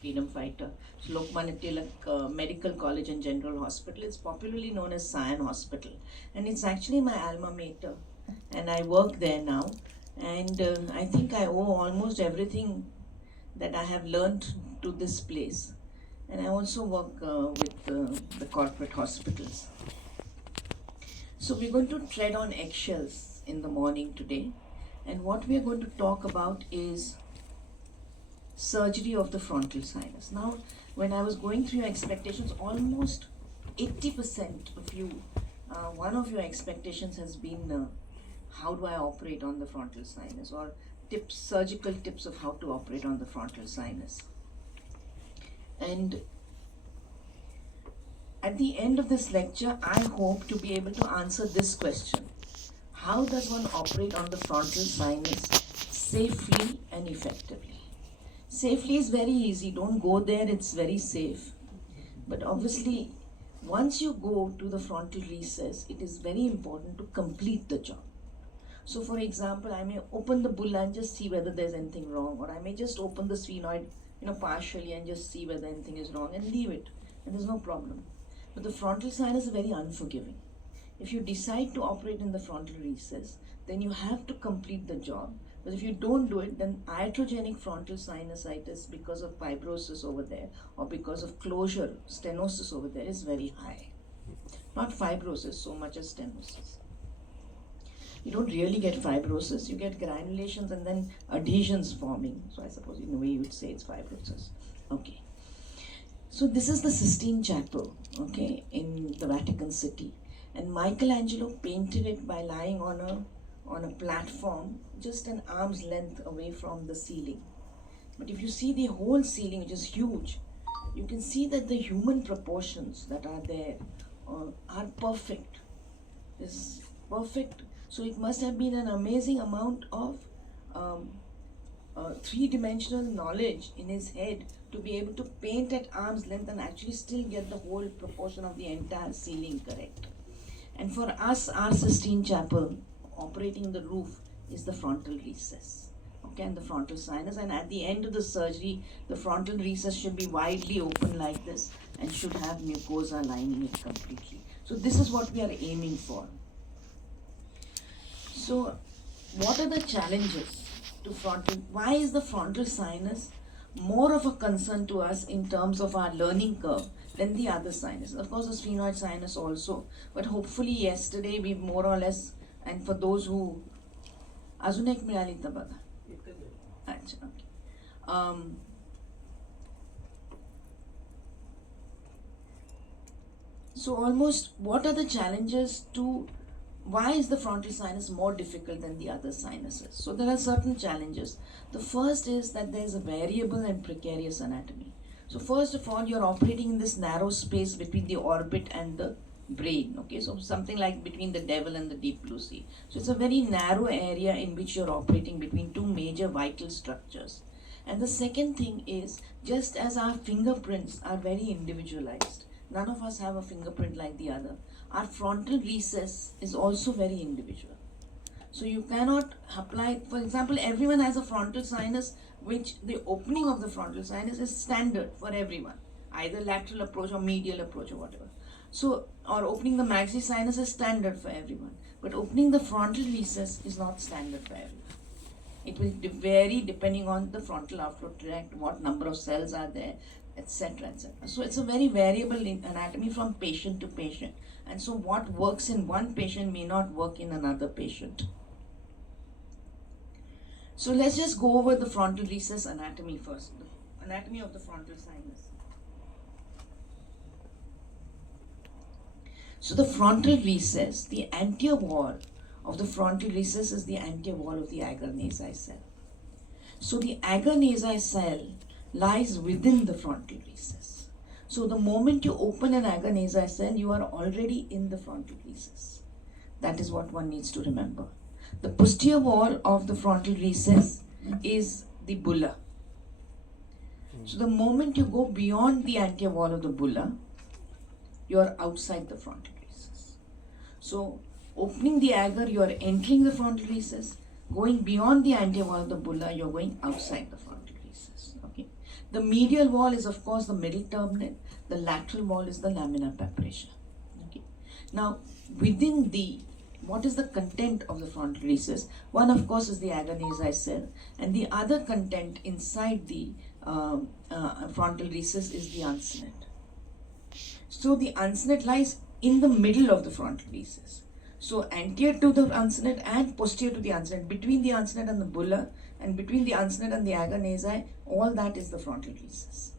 freedom fighter. So Lokmanya Tilak Medical College and General Hospital. It's popularly known as Sion Hospital, and it's actually my alma mater, and I work there now. And I think I owe almost everything that I have learned to this place. And I also work with the corporate hospitals. So we're going to tread on eggshells in the morning today. And what we are going to talk about is surgery of the frontal sinus. Now, when I was going through your expectations, almost 80% of you, one of your expectations has been how do I operate on the frontal sinus, or tips, surgical tips of how to operate on the frontal sinus. And at the end of this lecture, I hope to be able to answer this question: how does one operate on the frontal sinus safely and effectively? Safely is very easy, don't go there, it's very safe. But obviously, once you go to the frontal recess, it is very important to complete the job. So for example, I may open the bulla and just see whether there's anything wrong, or I may just open the sphenoid, partially, and just see whether anything is wrong and leave it, and there's no problem. But the frontal sinus is very unforgiving. If you decide to operate in the frontal recess, then you have to complete the job. But if you don't do it, then iatrogenic frontal sinusitis because of fibrosis over there, or because of closure, stenosis over there, is very high. Not fibrosis so much as stenosis. You don't really get fibrosis, you get granulations and then adhesions forming. So I suppose in a way you would say it's fibrosis. Okay. So this is the Sistine Chapel, okay, in the Vatican City. And Michelangelo painted it by lying on a platform just an arm's length away from the ceiling. But if you see the whole ceiling, which is huge, you can see that the human proportions that are there are perfect. It's perfect. So it must have been an amazing amount of three-dimensional knowledge in his head to be able to paint at arm's length and actually still get the whole proportion of the entire ceiling correct. And for us, our Sistine Chapel, operating the roof, is the frontal recess, okay, and the frontal sinus. And at the end of the surgery, the frontal recess should be widely open like this and should have mucosa lining it completely. So this is what we are aiming for. So what are the challenges to frontal? Why is the frontal sinus more of a concern to us in terms of our learning curve than the other sinuses? Of course, the sphenoid sinus also, but hopefully yesterday we've more or less, and for those who अजून एक मिळाली तर बघा. अच्छा, okay. So almost, what are the challenges to, why is the frontal sinus more difficult than the other sinuses? So there are certain challenges. The first is that there is a variable and precarious anatomy. So first of all, you're operating in this narrow space between the orbit and the brain, okay, so something like between the devil and the deep blue sea. So it's a very narrow area in which you're operating between two major vital structures. And the second thing is, just as our fingerprints are very individualized, none of us have a fingerprint like the other, our frontal recess is also very individual. So you cannot apply, for example, everyone has a frontal sinus, which the opening of the frontal sinus is standard for everyone, either lateral approach or medial approach or whatever. So, or opening the maxillary sinus is standard for everyone, but opening the frontal recess is not standard for everyone. It will vary depending on the frontal outflow tract, what number of cells are there, etc., etc. So it's a very variable anatomy from patient to patient, and so what works in one patient may not work in another patient. So let's just go over the frontal recess anatomy first, the anatomy of the frontal sinus. So the frontal recess, the anterior wall of the frontal recess is the anterior wall of the agar nasi cell. So the agar nasi cell lies within the frontal recess. So the moment you open an agar nasi cell, you are already in the frontal recess. That is what one needs to remember. The posterior wall of the frontal recess is the bulla. So the moment you go beyond the anterior wall of the bulla, you are outside the frontal recess. So opening the agar, you are entering the frontal recess. Going beyond the anterior wall of the bulla, you are going outside the frontal recess. Okay. The medial wall is of course the middle turbinate. The lateral wall is the lamina papyracea. Okay. Now, within the, what is the content of the frontal recess? One of course is the agonized cell, and the other content inside the frontal recess is the uncinate. So the uncinate lies in the middle of the frontal recess. So anterior to the uncinate and posterior to the uncinate, between the uncinate and the bulla, and between the uncinate and the agonized, all that is the frontal recess.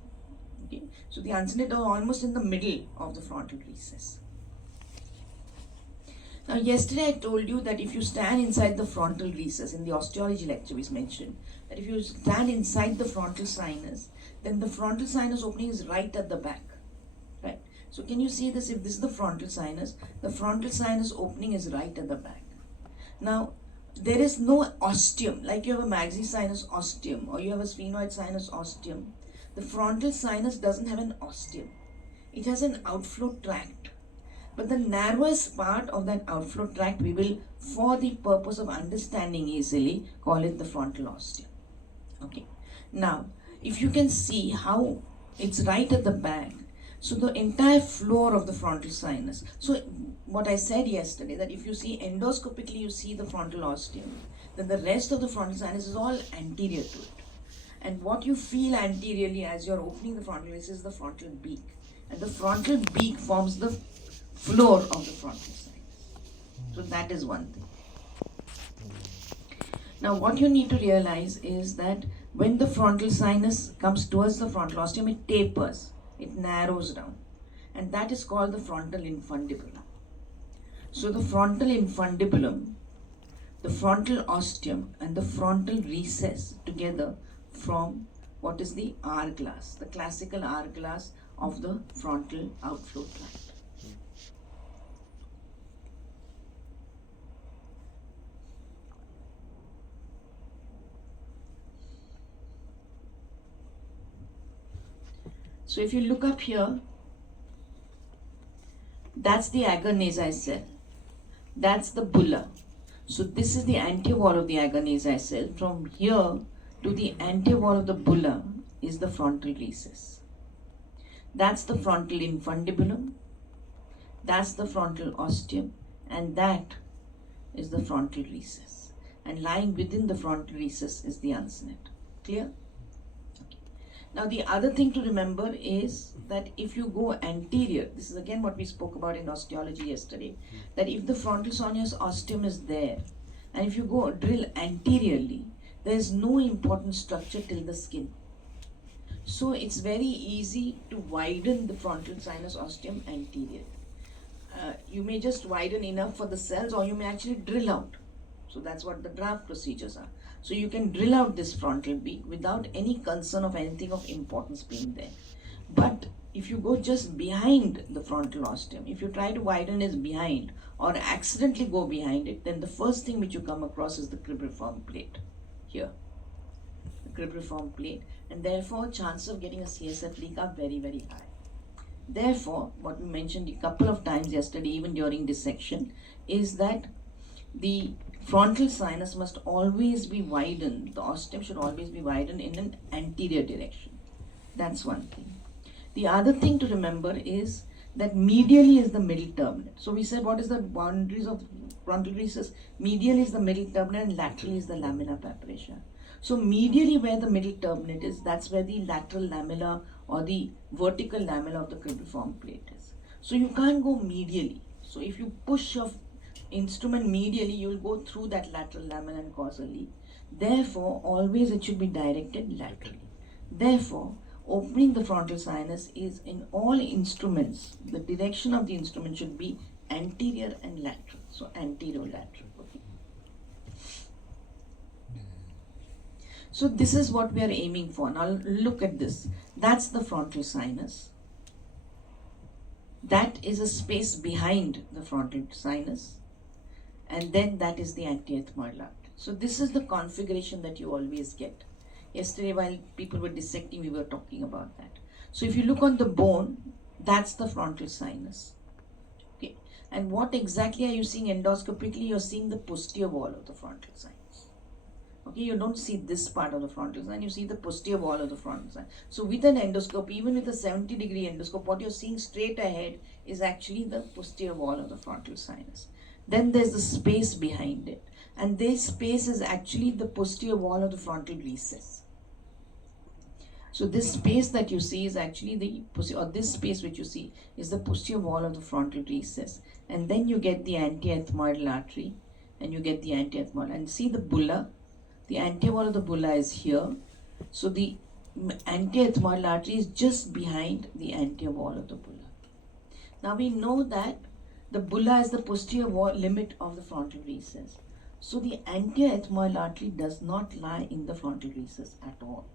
Okay. So the uncinate are almost in the middle of the frontal recess. Now, yesterday I told you that if you stand inside the frontal recess, in the osteology lecture we mentioned, that if you stand inside the frontal sinus, then the frontal sinus opening is right at the back. Right? So can you see this? If this is the frontal sinus opening is right at the back. Now, there is no ostium, like you have a maxillary sinus ostium or you have a sphenoid sinus ostium. The frontal sinus doesn't have an ostium. It has an outflow tract. But the narrowest part of that outflow tract, we will, for the purpose of understanding easily, call it the frontal ostium. Okay. Now, if you can see how it's right at the back, so the entire floor of the frontal sinus. So what I said yesterday, that if you see endoscopically, you see the frontal ostium, then the rest of the frontal sinus is all anterior to it. And what you feel anteriorly as you're opening the frontal recess is the frontal beak. And the frontal beak forms the floor of the frontal sinus. So that is one thing. Now what you need to realize is that when the frontal sinus comes towards the frontal ostium, it tapers, it narrows down, and that is called the frontal infundibulum. So the frontal infundibulum, the frontal ostium and the frontal recess together form what is the hourglass, the classical hourglass of the frontal outflow tract. So if you look up here, that's the agonized cell. That's the bulla. So this is the anterior wall of the agonized cell. From here to the anterior wall of the bulla is the frontal recess. That's the frontal infundibulum. That's the frontal ostium. And that is the frontal recess. And lying within the frontal recess is the uncinate. Clear? Now the other thing to remember is that if you go anterior, this is again what we spoke about in osteology yesterday, that if the frontal sinus ostium is there, and if you go drill anteriorly, there is no important structure till the skin. So it's very easy to widen the frontal sinus ostium anterior. You may just widen enough for the cells, or you may actually drill out. So that's what the draft procedures are. So you can drill out this frontal beak without any concern of anything of importance being there. But if you go just behind the frontal ostium, if you try to widen it behind or accidentally go behind it, then the first thing which you come across is the cribriform plate here. The cribriform plate, and therefore chances of getting a CSF leak are very, very high. Therefore, what we mentioned a couple of times yesterday, even during dissection, is that the frontal sinus must always be widened. The ostium should always be widened in an anterior direction. That's one thing. The other thing to remember is that medially is the middle turbinate. So we said, what is the boundaries of frontal recess? Medially is the middle turbinate and laterally is the lamina papyracea. So medially where the middle turbinate is, that's where the lateral lamella or the vertical lamella of the cribriform plate is. So you can't go medially. So if you push your instrument medially, you will go through that lateral lamella and cause a leak. Therefore, always it should be directed laterally. Therefore, opening the frontal sinus is in all instruments, the direction of the instrument should be anterior and lateral. So anterior-lateral. Okay. So this is what we are aiming for. Now look at this. That's the frontal sinus. That is a space behind the frontal sinus. And then that is the antiethmoidal artery. So this is the configuration that you always get. Yesterday while people were dissecting, we were talking about that. So if you look on the bone, that's the frontal sinus. Okay. And what exactly are you seeing endoscopically? You're seeing the posterior wall of the frontal sinus. Okay, you don't see this part of the frontal sinus, you see the posterior wall of the frontal sinus. So with an endoscope, even with a 70-degree endoscope, what you're seeing straight ahead is actually the posterior wall of the frontal sinus. Then there's the space behind it, and this space is actually the posterior wall of the frontal recess. So this space that you see is actually the posterior, or this space which you see is the posterior wall of the frontal recess. And then you get the anti-ethmoidal artery, and you get the anti-ethmoidal, and see the bulla. The anterior wall of the bulla is here. So the anti-ethmoidal artery is just behind the anterior wall of the bulla. Now we know that the bulla is the posterior wall limit of the frontal recess. So the anterior ethmoidal artery does not lie in the frontal recess at all.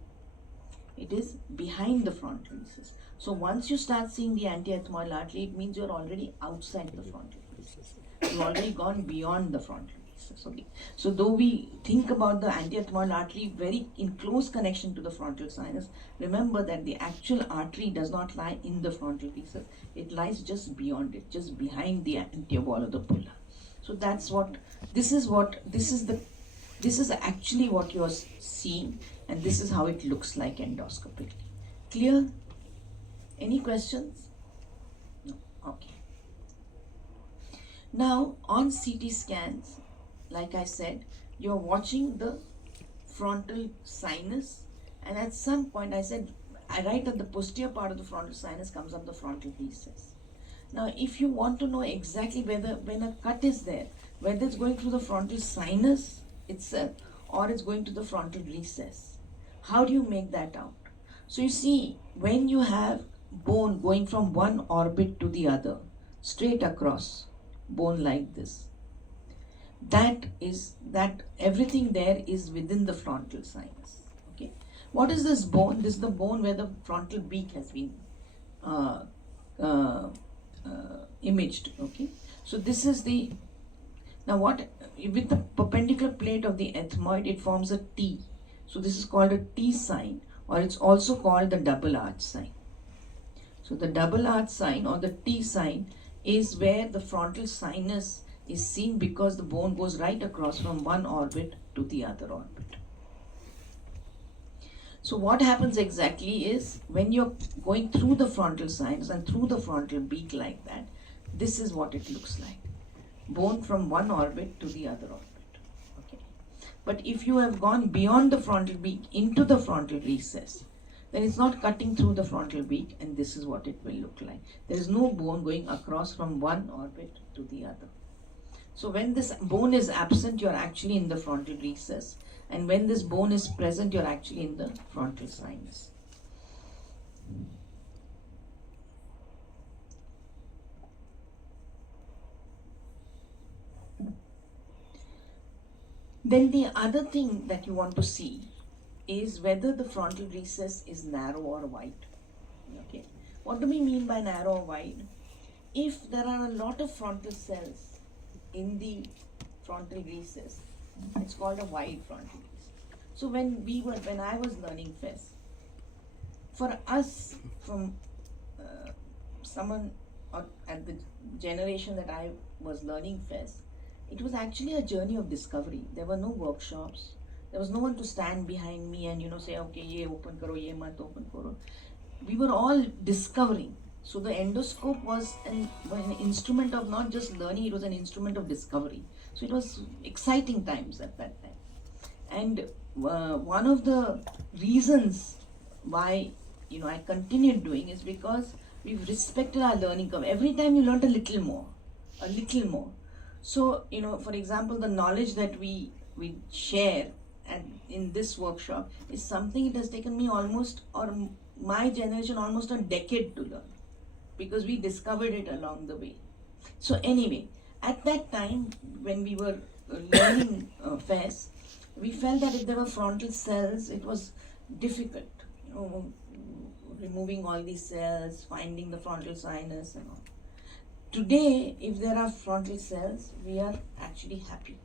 It is behind the frontal recess. So once you start seeing the anterior ethmoidal artery, it means you're already outside the frontal recess. You've already gone beyond the frontal recess. Okay. So though we think about the anterior ethmoidal artery very in close connection to the frontal sinus, remember that the actual artery does not lie in the frontal recess. It lies just beyond it, just behind the anterior wall of the bulla. So that's what this is actually what you're seeing, and this is how it looks like endoscopically. Clear? Any questions? No. Okay. Now on CT scans, like I said, you're watching the frontal sinus, and at some point I said, right at the posterior part of the frontal sinus comes up the frontal recess. Now if you want to know exactly whether when a cut is there, whether it's going through the frontal sinus itself or it's going to the frontal recess, how do you make that out? So you see, when you have bone going from one orbit to the other, straight across, bone like this, that everything there is within the frontal sinus. Okay, what is this bone? This is the bone where the frontal beak has been imaged. Okay, so this is the, now what, with the perpendicular plate of the ethmoid, it forms a T. So this is called a T sign, or it's also called the double arch sign. So the double arch sign or the T sign is where the frontal sinus is seen, because the bone goes right across from one orbit to the other orbit. So what happens exactly is, when you're going through the frontal sinus and through the frontal beak like that, this is what it looks like. Bone from one orbit to the other orbit. Okay. But if you have gone beyond the frontal beak into the frontal recess, then it's not cutting through the frontal beak, and this is what it will look like. There is no bone going across from one orbit to the other. So when this bone is absent, you're actually in the frontal recess, and when this bone is present, you're actually in the frontal sinus. Then the other thing that you want to see is whether the frontal recess is narrow or wide. Okay, what do we mean by narrow or wide? If there are a lot of frontal cells in the frontal recess, it's called a wide frontal recess. So when I was learning FES, for us, from someone at the generation that I was learning FES, it was actually a journey of discovery. There were no workshops. There was no one to stand behind me and say, okay, ye open karo, ye mat open karo. We were all discovering. So the endoscope was an instrument of not just learning, it was an instrument of discovery. So it was exciting times at that time. And one of the reasons why I continued doing is because we've respected our learning curve. Every time you learned a little more. So, for example, the knowledge that we share in this workshop is something it has taken me almost, or my generation, almost a decade to learn, because we discovered it along the way. So anyway, at that time when we were learning FES, we felt that if there were frontal cells, it was difficult, removing all these cells, finding the frontal sinus and all. Today, if there are frontal cells, we are actually happy.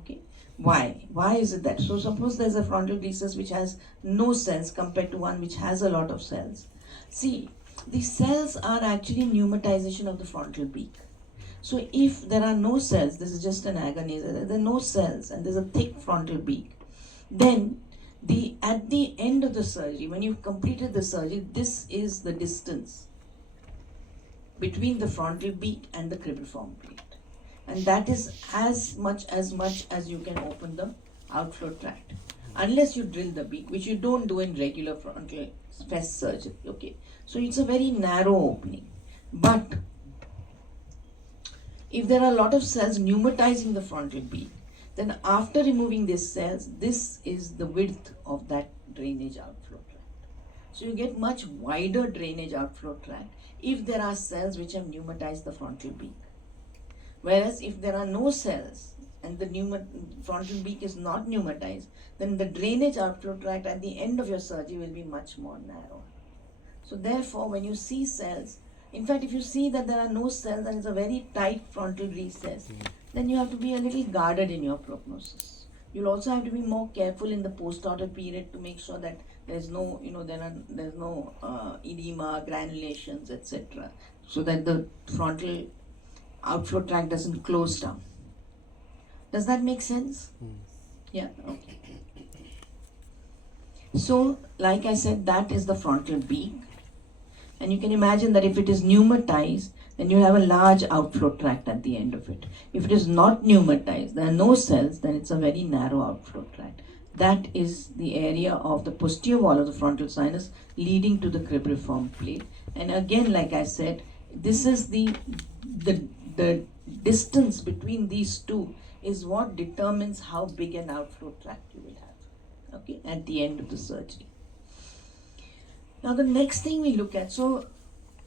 Okay, why? Why is it that? So suppose there's a frontal recess which has no cells compared to one which has a lot of cells. See, the cells are actually pneumatization of the frontal beak. So if there are no cells, this is just an agonist, there are no cells and there's a thick frontal beak, Then at the end of the surgery, when you've completed the surgery, this is the distance between the frontal beak and the cribriform plate. And that is as much as you can open the outflow tract. Unless you drill the beak, which you don't do in regular frontal fist surgery. Okay. So it's a very narrow opening. But if there are a lot of cells pneumatizing the frontal beak, then after removing these cells, this is the width of that drainage outflow tract. So you get much wider drainage outflow tract if there are cells which have pneumatized the frontal beak. Whereas if there are no cells and the frontal beak is not pneumatized, then the drainage outflow tract at the end of your surgery will be much more narrow. So therefore, when you see cells, in fact, if you see that there are no cells and it's a very tight frontal recess, then you have to be a little guarded in your prognosis. You'll also have to be more careful in the post-operative period to make sure that there's no, there's no edema, granulations, etc. So that the frontal outflow tract doesn't close down. Does that make sense? Yeah, okay. So, like I said, that is the frontal beak. And you can imagine that if it is pneumatized, then you have a large outflow tract at the end of it. If it is not pneumatized, there are no cells, then it's a very narrow outflow tract. That is the area of the posterior wall of the frontal sinus leading to the cribriform plate. And again, like I said, this is the distance between these two is what determines how big an outflow tract you will have, okay, at the end of the surgery. Now the next thing we look at, so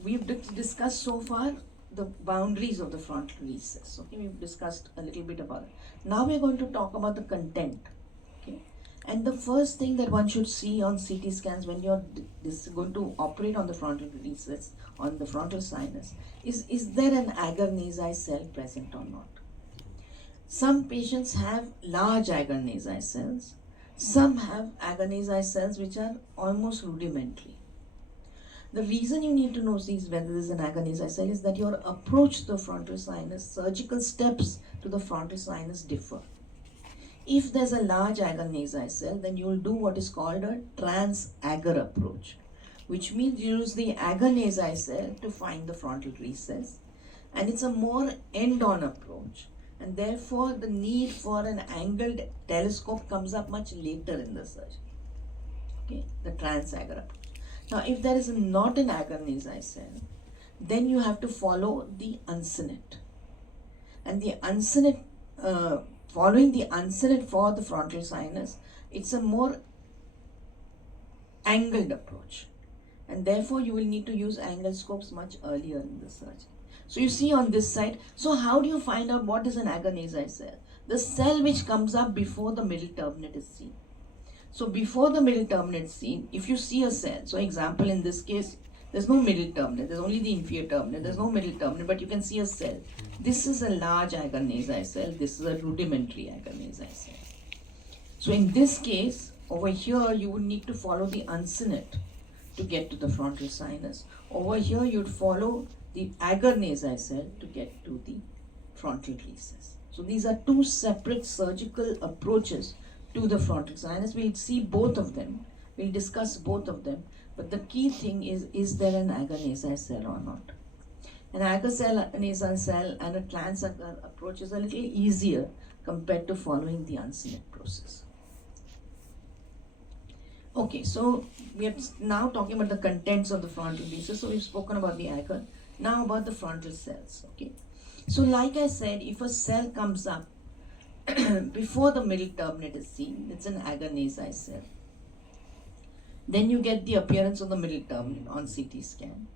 we've discussed so far the boundaries of the frontal recess, okay, we've discussed a little bit about it. Now we're going to talk about the content, okay, and the first thing that one should see on CT scans when you're going to operate on the frontal recess, on the frontal sinus, is there an agar nasi cell present or not? Some patients have large agar nasi cells, some have agar nasi cells which are almost rudimentary. The reason you need to know whether there is an agar nasi cell is that your approach to the frontal sinus, surgical steps to the frontal sinus differ. If there's a large agar nasi cell, then you will do what is called a trans-agar approach, which means you use the agar nasi cell to find the frontal recess, and it's a more end-on approach, and therefore the need for an angled telescope comes up much later in the surgery. Okay, the trans-agar approach. Now, if there is not an agar nasi cell, then you have to follow the uncinate, and the uncinate, following the uncinate for the frontal sinus, it's a more angled approach, and therefore you will need to use angle scopes much earlier in the surgery. So you see on this side, so how do you find out what is an agar nasi cell? The cell which comes up before the middle turbinate is seen. So before the middle turbinate is seen, if you see a cell, so example in this case, there's no middle turbinate, there's only the inferior turbinate, there's no middle turbinate, but you can see a cell. This is a large agar nasi cell, this is a rudimentary agar nasi cell. So in this case, over here you would need to follow the uncinate to get to the frontal sinus. Over here you'd follow the agar nasi cell to get to the frontal recess. So these are two separate surgical approaches to the frontal sinus. We'll see both of them, we'll discuss both of them, but the key thing is there an agar nasi cell or not? An agar nasi cell and a trans-agar approach is a little easier compared to following the uncinate process. Okay, so we are now talking about the contents of the frontal recess. So we've spoken about the agar, now about the frontal cells, okay. So like I said, if a cell comes up before the middle turbinate is seen, it's an agar nasi cell. Then you get the appearance of the middle turbinate on CT scan.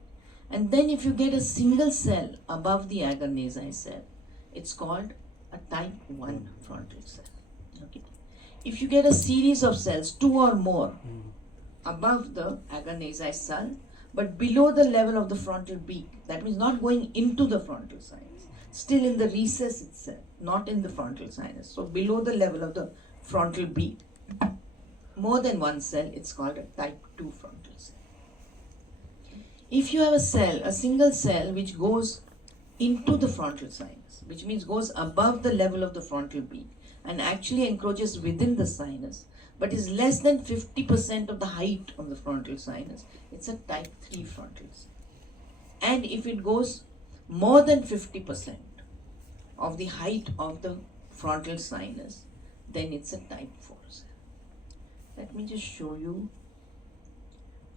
And then if you get a single cell above the agar nasi cell, it's called a type 1 frontal cell. Okay. If you get a series of cells, 2 or more, above the agar nasi cell, but below the level of the frontal beak, that means not going into the frontal sinus, still in the recess itself, not in the frontal sinus. So below the level of the frontal beak, more than one cell, it's called a type 2 frontal cell. If you have a cell, a single cell which goes into the frontal sinus, which means goes above the level of the frontal beak and actually encroaches within the sinus, but is less than 50% of the height of the frontal sinus, it's a type 3 frontal cell. And if it goes more than 50% of the height of the frontal sinus, then it's a type 4 cell. Let me just show you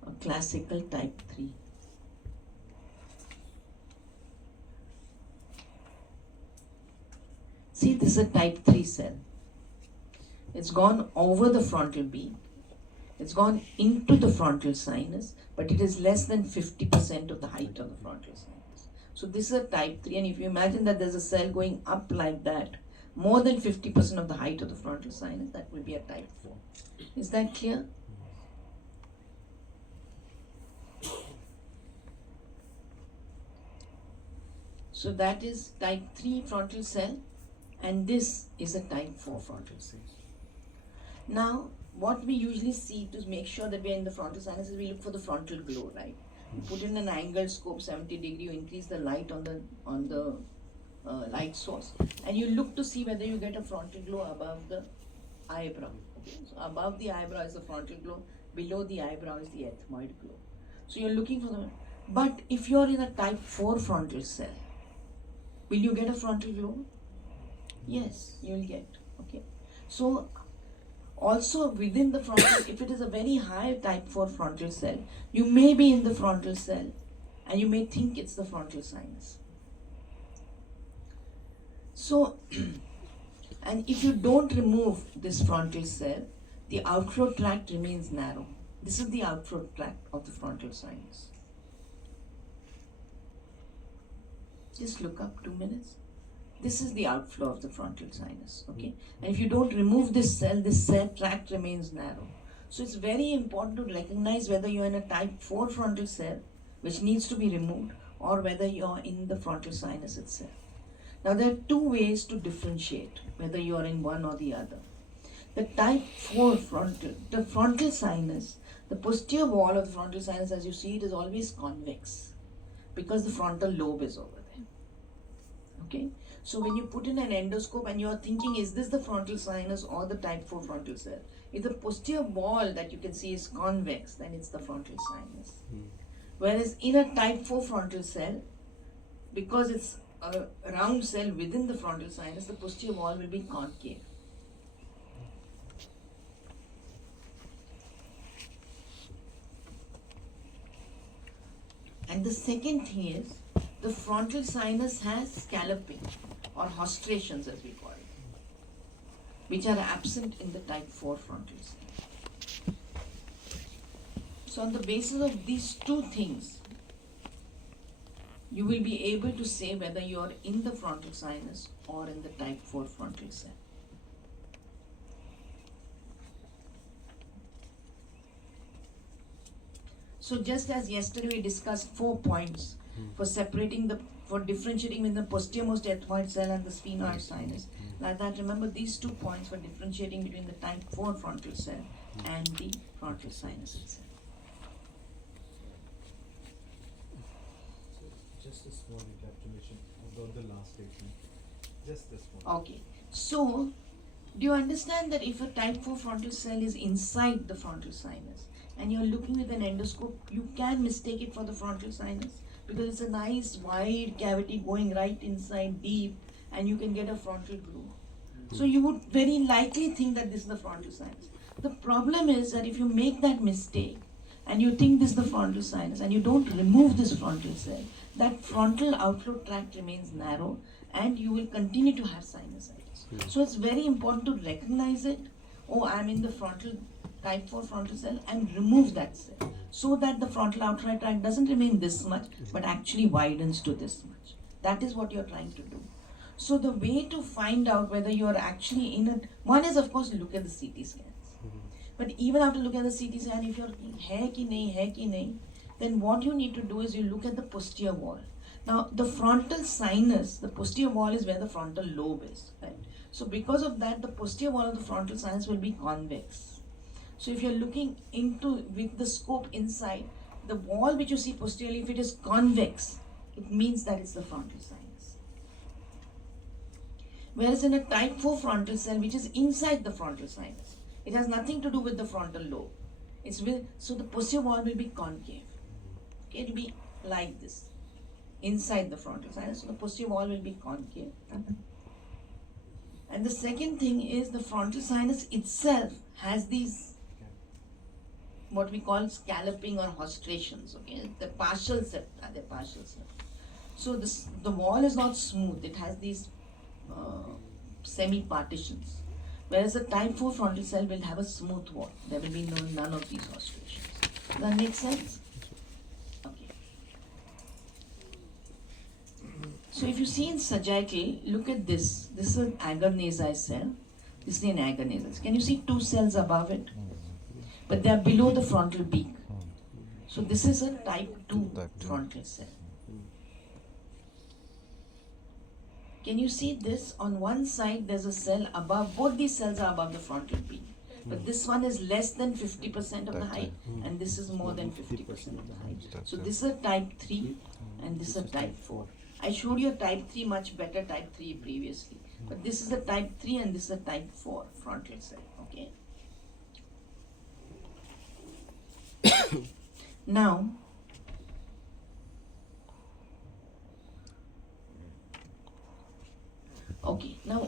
a classical type 3. See, this is a type 3 cell. It's gone over the frontal beam. It's gone into the frontal sinus, but it is less than 50% of the height of the frontal sinus. So this is a type 3, and if you imagine that there's a cell going up like that, more than 50% of the height of the frontal sinus, that will be a type 4. Is that clear? So that is type 3 frontal cell, and this is a type 4 frontal cell. Now, what we usually see to make sure that we are in the frontal sinus is we look for the frontal glow, right? You put in an angled scope 70 degree, you increase the light on the light source, and you look to see whether you get a frontal glow above the eyebrow. Okay, so above the eyebrow is the frontal glow, below the eyebrow is the ethmoid glow. So you're looking for the. But if you're in a type 4 frontal cell, will you get a frontal glow? Yes, you'll get. Okay, so also within the frontal, if it is a very high type 4 frontal cell, you may be in the frontal cell and you may think it's the frontal sinus. So, and if you don't remove this frontal cell, the outflow tract remains narrow. This is the outflow tract of the frontal sinus. Just look up 2 minutes. This is the outflow of the frontal sinus, okay? And if you don't remove this cell tract remains narrow. So it's very important to recognize whether you're in a type 4 frontal cell, which needs to be removed, or whether you're in the frontal sinus itself. Now there are 2 ways to differentiate whether you're in one or the other. The type 4 frontal, the frontal sinus, the posterior wall of the frontal sinus, as you see it, is always convex because the frontal lobe is over there, okay? So when you put in an endoscope and you're thinking, is this the frontal sinus or the type 4 frontal cell? If the posterior wall that you can see is convex, then it's the frontal sinus. Whereas in a type 4 frontal cell, because it's a round cell within the frontal sinus, the posterior wall will be concave. And the second thing is, the frontal sinus has scalloping or hostrations, as we call it, which are absent in the type 4 frontal cell. So on the basis of these 2 things, you will be able to say whether you are in the frontal sinus or in the type 4 frontal cell. So just as yesterday we discussed 4 points for differentiating between the posterior-most ethmoid cell and the sphenoid sinus. Like that, remember these 2 points for differentiating between the type 4 frontal cell and the frontal sinus itself. Just a small recapitulation about the last statement. Just this one. Okay. So, do you understand that if a type 4 frontal cell is inside the frontal sinus and you're looking with an endoscope, you can mistake it for the frontal sinus because it's a nice wide cavity going right inside deep and you can get a frontal glow. So you would very likely think that this is the frontal sinus. The problem is that if you make that mistake and you think this is the frontal sinus and you don't remove this frontal cell, that frontal outflow tract remains narrow and you will continue to have sinusitis. So it's very important to recognize it. Oh, I'm in the frontal type 4 frontal cell, and remove that cell so that the frontal outflow tract doesn't remain this much but actually widens to this much. That is what you're trying to do. So the way to find out whether you're actually in it, one is of course look at the CT scans. But even after looking at the CT scan, if you're hai ki nahi, then what you need to do is you look at the posterior wall. Now the frontal sinus, the posterior wall is where the frontal lobe is, right? So because of that, the posterior wall of the frontal sinus will be convex. So if you're looking into with the scope inside, the wall which you see posteriorly, if it is convex, it means that it's the frontal sinus. Whereas in a type 4 frontal cell, which is inside the frontal sinus, It has nothing to do with the frontal lobe. So the posterior wall will be concave. Okay, it will be like this, inside the frontal sinus. So the posterior wall will be concave. And the second thing is the frontal sinus itself has these what we call scalloping or hostrations. Okay, the partial septa, the partial septa. So the wall is not smooth. It has these semi-partitions. Whereas the type 4 frontal cell will have a smooth wall. There will be none of these hostrations. Does that make sense? Okay. So if you see in sagittal, look at this. This is an agar cell. This is an agar cell. Can you see two cells above it? But they are below the frontal beak. So this is a type 2 frontal cell. Can you see this? On one side there's a cell above, both these cells are above the frontal beak. But this one is less than 50% of the height and this is more than 50% of the height. So this is a type 3 and this is a type 4. I showed you a type 3 much better type 3 previously. But this is a type 3 and this is a type 4 frontal cell. Okay. Now,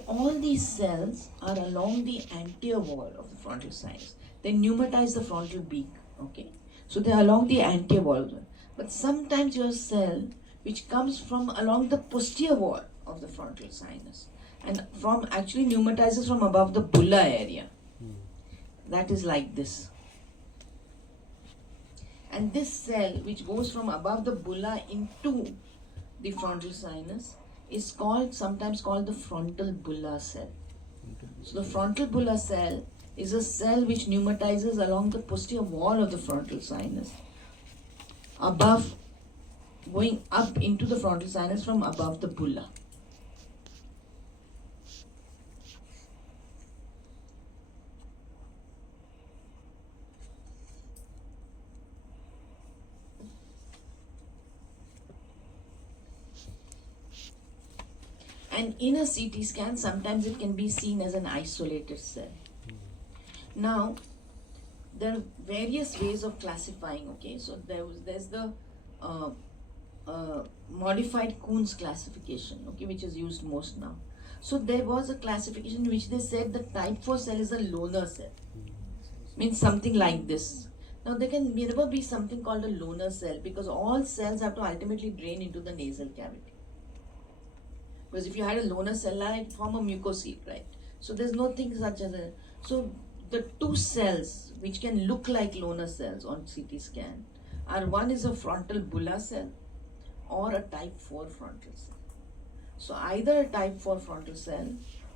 all these cells are along the anterior wall of the frontal sinus. They pneumatize the frontal beak. Okay, so they are along the anterior wall. But sometimes your cell which comes from along the posterior wall of the frontal sinus and from actually pneumatizes from above the bulla area. That is like this. And this cell which goes from above the bulla into the frontal sinus is sometimes called the frontal bulla cell. So the frontal bulla cell is a cell which pneumatizes along the posterior wall of the frontal sinus, above, going up into the frontal sinus from above the bulla. And in a CT scan, sometimes it can be seen as an isolated cell. Now, there are various ways of classifying. Okay, so there's the modified Kuhn's classification. Okay, which is used most now. So there was a classification in which they said the type 4 cell is a loner cell. Means something like this. Now there can never be something called a loner cell because all cells have to ultimately drain into the nasal cavity. Because if you had a loner cell, like form a mucosid, right? So there's nothing such as a. So the two cells which can look like loner cells on CT scan are, one is a frontal bulla cell or a type 4 frontal cell. So either a type 4 frontal cell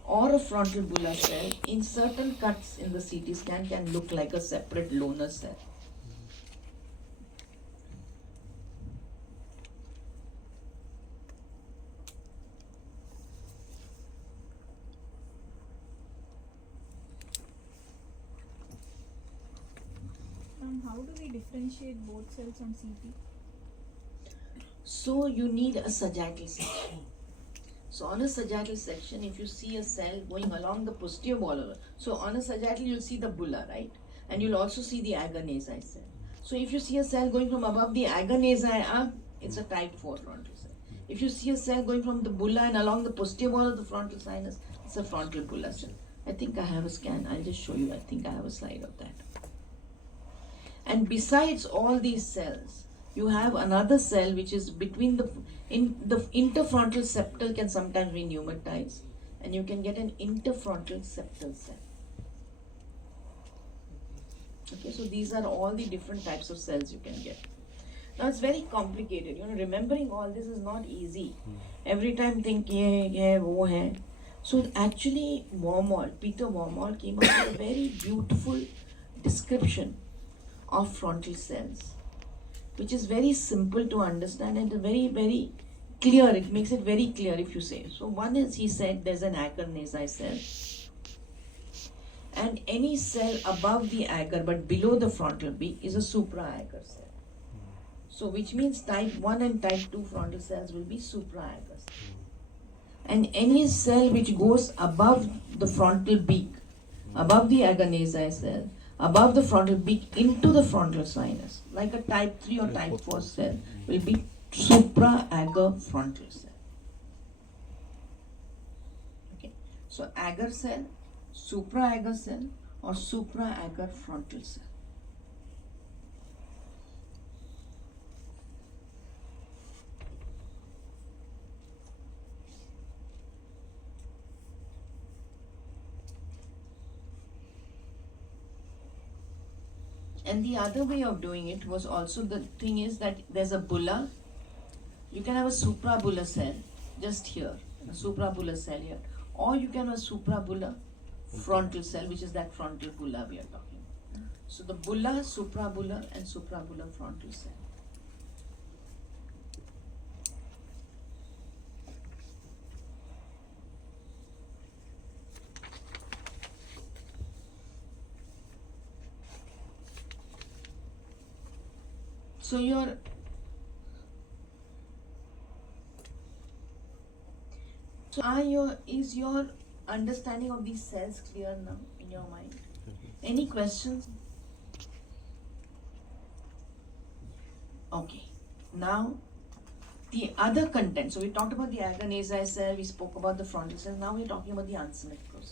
or a frontal bulla cell in certain cuts in the CT scan can look like a separate loner cell. How do we differentiate both cells on CT? So you need a sagittal section. So on a sagittal section, if you see a cell going along the posterior wall, so on a sagittal you'll see the bulla, right? And you'll also see the agar cell. So if you see a cell going from above the agar up, it's a type 4 frontal cell. If you see a cell going from the bulla and along the posterior wall of the frontal sinus, it's a frontal bulla cell. I think I have a scan. I'll just show you. I think I have a slide of that. And besides all these cells, you have another cell which is between the interfrontal septal can sometimes be pneumatized, and you can get an interfrontal septal cell. Okay, so these are all the different types of cells you can get. Now it's very complicated. Remembering all this is not easy. Every time think ye hai, wo hai. So actually, Peter Wormald came up with a very beautiful description of frontal cells, which is very simple to understand and very, very clear. It makes it very clear if you say. So one is, he said, there's an agar cell, and any cell above the agar but below the frontal beak is a supra-agar cell. So which means type 1 and type 2 frontal cells will be supra-agar cells. And any cell which goes above the frontal beak above the agonizing cell, above the frontal beak into the frontal sinus, like a type 3 or type 4 cell, will be supra-agar frontal cell. Okay, so agar cell, supra-agar cell, or supra-agar frontal cell. And the other way of doing it was also, the thing is that there's a bulla. You can have a suprabular cell just here, a suprabular cell here, or you can have a suprabular frontal cell, which is that frontal bulla we are talking about. So the bulla, suprabular, and suprabular frontal cell. So is your understanding of these cells clear now in your mind? Any questions? Okay. Now the other content. So we talked about the agonizing cell, we spoke about the frontal cell. Now we're talking about the unsymmetrical cell.